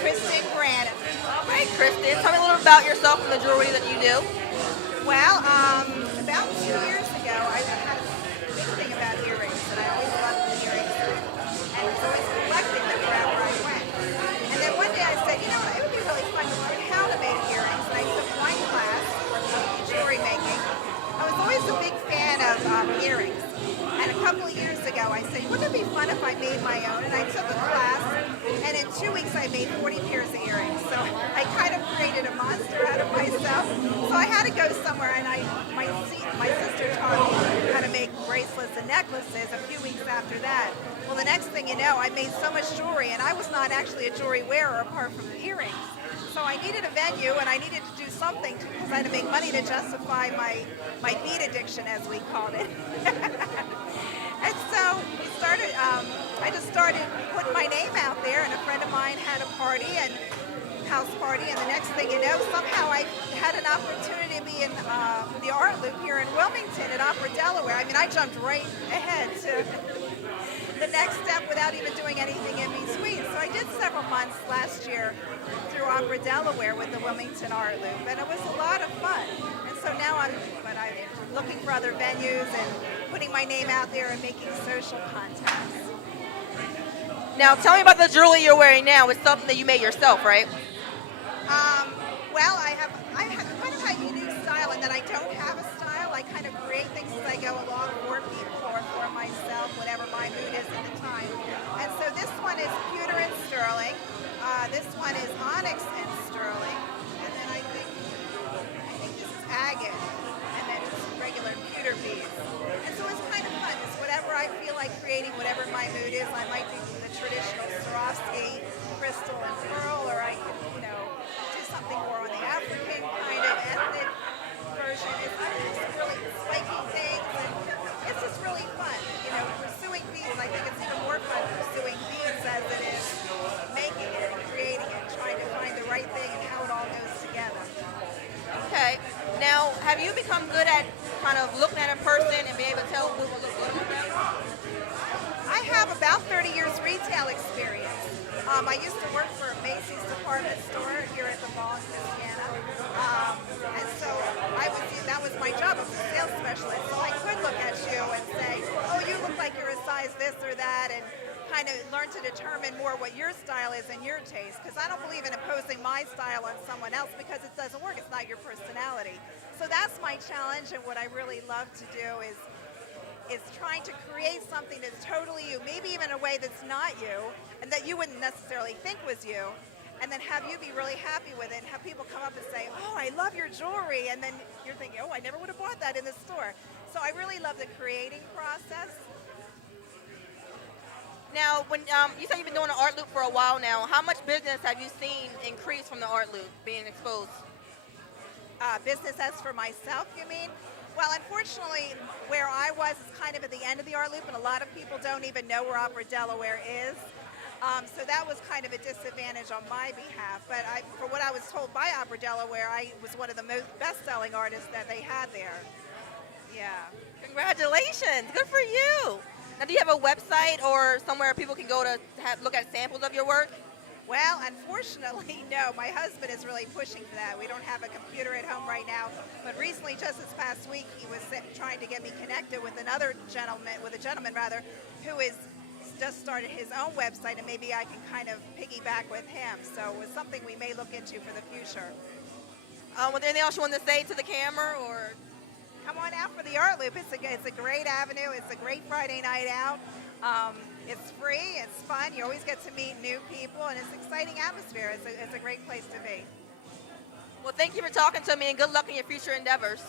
Kristin Grant. All right, Kristen, tell me a little about yourself and the jewelry that you do. Well, about 2 years ago, I had a big thing about earrings, and I always loved the earrings, and was always collecting them wherever I went. And then one day I said, you know what, it would be really fun to learn how to make earrings, and I took one class for jewelry making. I was always a big fan of earrings. And a couple of years ago, I said, wouldn't it be fun if I made my own? And I took a class, and in 2 weeks, I made 40 pairs of earrings. So I kind of created a monster out of myself. So I had to go somewhere, and my sister taught me how to make bracelets and necklaces a few weeks after that. Well, the next thing you know, I made so much jewelry, and I was not actually a jewelry wearer apart from the earrings. So I needed a venue, and I needed to do something because I had to make money to justify my bead addiction, as we called it. And so I just started putting my name out there, and a friend of mine had a party and house party, and the next thing you know, somehow I had an opportunity to be in the art loop here in Wilmington at Opera Delaware. I mean, I jumped right ahead to the next step without even doing anything in between. So I did several months last year through Opera Delaware with the Wilmington Art Loop, and it was a lot of fun. And so now I'm looking for other venues and putting my name out there and making social contacts. Now, tell me about the jewelry you're wearing now. It's something that you made yourself, right? Well, I have kind of a unique style in that I don't have a style. I kind of create things as I go along for people or for myself, whatever my mood is at the time. And so this one is pewter and sterling. This one is onyx and sterling. And then I think this is agate. And then just regular pewter beads. And so it's kind of fun. It's whatever I feel like creating, whatever my mood is. I might do the traditional Swarovski crystal and pearl, or I could, do something more on the African kind of ethnic version. I'm just really spiking things, and it's just really fun. Pursuing beads. I think it's even more fun pursuing beads as it is making it and creating it, trying to find the right thing and how it all goes together. Okay. Now, have you become good at kind of looking at a person and being able to tell who will look good on them? I have about 30 years retail experience. I used to work for a Macy's department store here at the mall in Louisiana. And so that was my job. I was a sales specialist. So I could look at you and say, oh, you look like you're a size this or that, and kind of learn to determine more what your style is and your taste. Because I don't believe in imposing my style on someone else because it doesn't work. It's not your personality. So that's my challenge, and what I really love to do is trying to create something that's totally you, maybe even in a way that's not you, and that you wouldn't necessarily think was you, and then have you be really happy with it, and have people come up and say, oh, I love your jewelry, and then you're thinking, oh, I never would have bought that in the store. So I really love the creating process. Now, when you said you've been doing the art loop for a while now, how much business have you seen increase from the art loop being exposed? Business as for myself, you mean? Well, unfortunately, where I was is kind of at the end of the art loop, and a lot of people don't even know where Opera Delaware is. So that was kind of a disadvantage on my behalf. But for what I was told by Opera Delaware, I was one of the most best-selling artists that they had there. Yeah. Congratulations. Good for you. Now, do you have a website or somewhere people can go to look at samples of your work? Well, unfortunately, no. My husband is really pushing for that. We don't have a computer at home right now. But recently, just this past week, he was trying to get me connected with a gentleman who is just started his own website, and maybe I can kind of piggyback with him. So it's something we may look into for the future. Was there anything else you want to say to the camera, or? Come on out for the art loop. It's a great avenue. It's a great Friday night out. It's free. It's fun. You always get to meet new people, and it's an exciting atmosphere. It's a great place to be. Well, thank you for talking to me, and good luck in your future endeavors.